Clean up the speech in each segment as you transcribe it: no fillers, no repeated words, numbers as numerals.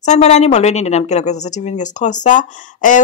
Sanibonani molweni ndinamkela kwezo TV ngesiXhosa.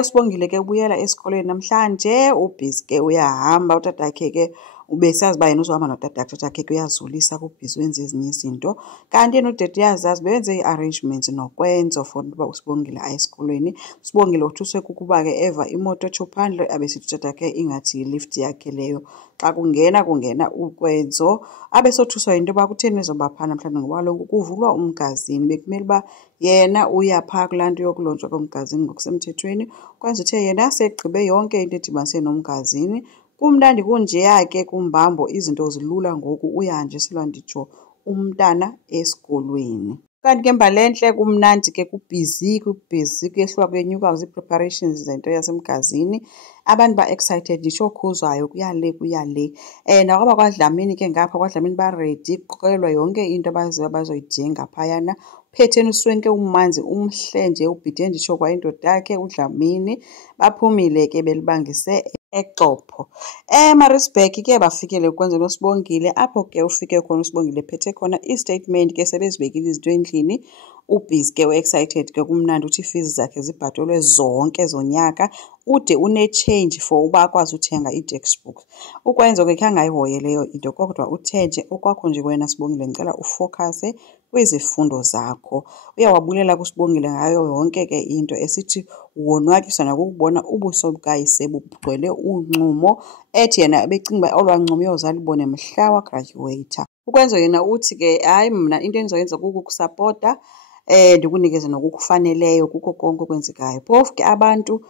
Usibongile ke ubuyela esikolweni namhlanje, ubhizi ke uyahamba utatakhe ke ubesazi uba yena uzohamba notatakhe, utatakhe ke uyazulisa kubhizi wenza ezinye izinto. Kanti yena udade uyazazi bewenze ii-arrangements nokwenzo for uba uSibongile aye esikolweni. uSibongile uthuswe kukuba ke eva imoto etsho phandle abesithi utatakhe ingathi yilift yakhe leyo. Xa kungena ukwenzo abesothuswa yinto yoba kutheni ezoba phaa namhlanje ngoba kaloku kuvulwa umgazini. Bekumele uba yena uya phaa kulaa nto yokulunjwa komgazini ngokusemthethweni. Kwenza uthe yena segqibe yonke into edibanise nomgazini. Kumnandi kunjeya ke kumbambo, izinto zilula ngoku, uyahanjiselwa nditsho umntana esikolweni. Kanti ke mbalentle kumnandi ke kubhizi kuyehlwa kuyenyuka zii-preparations zento yasemgazini. Abantu ba-excited nditsho okhuzwayo kuya le. Nakwaba kwaDlamini ke ngapha kwaDlamini baredi kuqokelelwa yonke into abazoyidinga phayana. Uphetheni uswenke umanzi umhle nje ubhide nditsho kwa indoda yakhe uDlamini. Baphumile ke belibangise eXhopho. eMaritzburg ke bafikele ukwenzela uSibongile, apho ke ufike khona uSibongile ephethe khona i-statement ke sebezibekile izinto endlini. Ubhizi ke u-excited ke kumnandi uthi fees zakhe zibhatalwe zonke zonyaka, ude une-change for uba akwazi uthenga ii-textbooks. Ukwenza ke khange ayihoye leyo into, kodwa uthe nje okwakho nje wena Sibongile ndicela ufowukhase kwizifundo zakho. Uyawabulela kuSibongile ngayo yonke ke into, esithi wonwatyiswa nakukubona ubuso bukayise bugcwele uncumo, ethi yena ebecinga uba olwaa ncumo uyozalibone mhla wagradyuweyitha. Ukwenza yena uthi ke hayi mna into endizoyenza kukukusapota, ndikunikeze nokukufaneleyo kuko konke okwenzekayo. Phofu ke abantu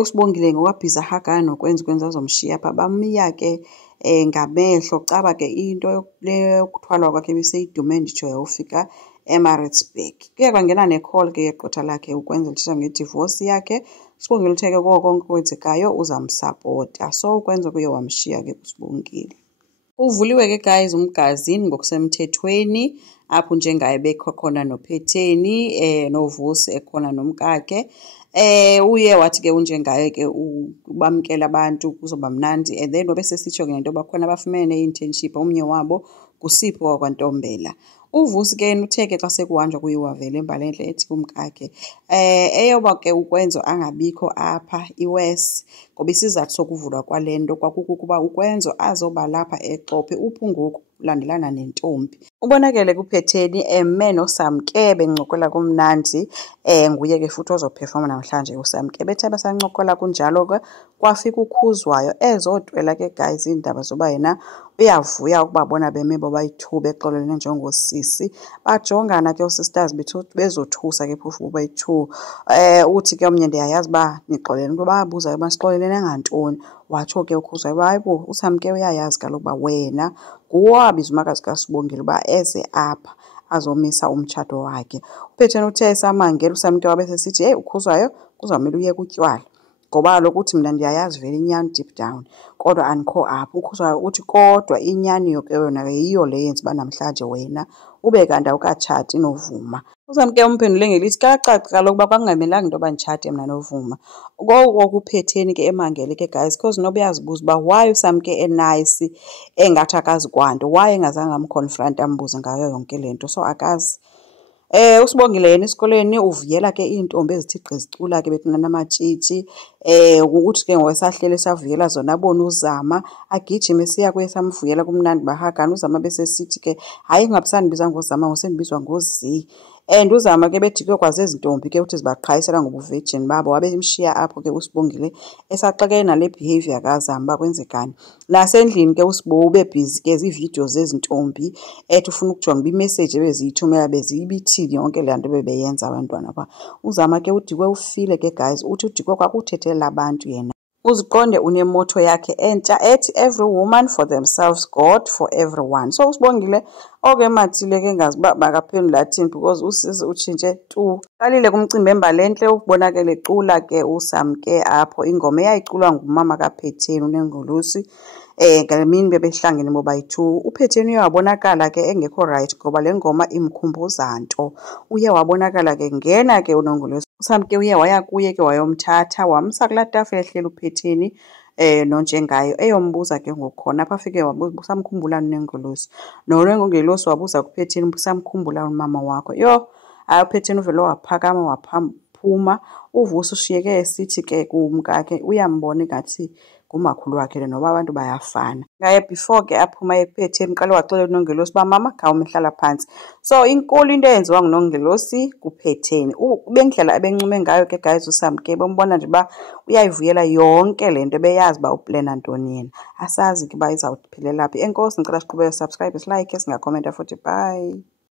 uSibongile ngokwabhizi ahagana nokwenza azomshiya phaa, bamya ke ngamehlo caba ke into yokuthwalwa kwakhe ibiseyidume nditsho yawufika eMaritzburg. Kuye kwangena ne-call ke yegqwetha lakhe ukwenzela uthetha ngedivosi yakhe. uSibongile uthe ke koko konke okwenzekayo uzamsapota, so ukwenza kuye wamshiya ke uSibongile. Uvuliwe ke guys umgazini ngokusemthethweni, apho njengaye bekho khona noPhetheni noVusi ekhona nomkakhe. Uye wathi ke unjengaye ke ubamkela abantu kuzoba mnandi, and then wabesesitsho ke nento bakhona abafumene i-internship, omnye wabo nguSipho wakwaNtombela. UVusi ke uthe ke xa sekuhanjwa kuye wavela imbalentle ethi kumkakhe eyoba ke ukwenzo angabikho apha iWes, ngoba isizathu sokuvulwa kwale nto kwakukuba ukwenzo azoba lapha eXhopho uphungoku ulandelana nentombi. Ubonakele kuPhetheni eme noSamke bencokola kumnandi, nguye ke futhi ozophefoma namhlanje uSamke. Bethe basancokola kunjalo ke kwafika ukhuzwayo ezodwela ke guys iindaba zoba yena uyavuya ukubabona beme bobayi-2 bexolelene njengosisi. Bajongana ke oosisters bezothusa ke phofu bobayi-2. Uthi ke omnye ndiyayazi uba nixolelene, into babuza basixolelene ngantoni. Watsho ke ukhuzwayo uba hayibo uSamke uyayazi kaloku uba wena nguwo wabiza umakazi kaSibongile uba eze apha azomisa umtshato wakhe. uPhetheni uthe esamangela uSamke wabesesithi heyi ukhuzwayo kuzawumele uyeke utywala, ngoba kaloku uthi mna ndiyayazi vele inyani deep down kodwa andikho apho. Ukhuzwayo uthi kodwa inyani ke yona yiyo le yenza uba namhlanje wena ube kanti awukatshati noVuma. uSamke umphendule ngelithi kacaca kaloku uba kwakungamelanga into yoba nditshate mna noVuma. Koko uPhetheni ke emangele ke guys, because noba uyazibuza uba why uSamke enayisi engathi akazi kwanto, why engazange amconfront ambuze ngayo yonke le nto, so akazi. uSibongile yena esikoleni uvuyela ke iintombi ezithi gqizicula ke betinamatshitshi. Uthi ke ngowesahleli esavuyela zona abone uZama agijime esiya kuye samvuyela kumnandi bahagana. uZama besesithi ke hayi ungabisandibiza ngoZama ngosendibizwa ngoZi. And uZama ke bedikwe kwazezi ntombi ke uthi zibaqhayisela ngobuvejini babo, wabemshiya apho ke uSibongile esaxakene nale behavior kaZama uba kwenzekani. Nasendlini ke uSibo ubebhizi ke ziividiyo zezintombi ethi ufuna ukujonga uba imessage ebeziyithumela beziyibithini yonke le nto bebeyenza abantwana ba. uZama ke udikwe ufile ke guys, uthi udikwe kwakuthethelela abantu yena. Uziqonde unemoto yakhe entsha ethi every woman for themselves, God for everyone. So uSibongile okematile ke ngazi uba makaphendula athini because usisi utshintshe tu. Qalile kumcimbi embalentle ukubonakala ecula ke uSamke apho, ingoma eyayiculwa ngumama kaPhetheni uNengolusi. Ngale mini bebehlangene bobayi-2. uPhetheni uye wabonakala ke engekho right ngoba le ngoma imkhumbuza nto. Uye wabonakala ke ngena ke uNongolusi. uSamke uye waya kuye ke wayomthatha wamsa kulaa tafile ehleli uPhetheni nonjengayo eyombuza ke ngokukhona apho afike wabuza usamkhumbula uNengolusi. noNengolusi wabuza kuPhetheni usamkhumbula umama wakho. Yho, Hhayi uPhetheni uvele waphakama waphuma. UVusi ushiyeke esithi-ke kumkakhe uyambona engathi ngumakhulu wakhe lo ngoba abantu bayafana. Before-ke aphuma kuPhetheni uqale waxelela uNongelosi uba mama khawume hlala phansi. So inkulu into eyenziwa nguNongelosi kuPhetheni. Bendlela ebencome ngayo-ke guys uSamkebe umbona nje uba uyayivuyela yonke le nto ebeyazi uba uplena ntoni yena. Asazi-ke uba izawuphelelaphi. Enkosi ngicela siqhubeke subscribe, like, singakhomenta futhi. Bye.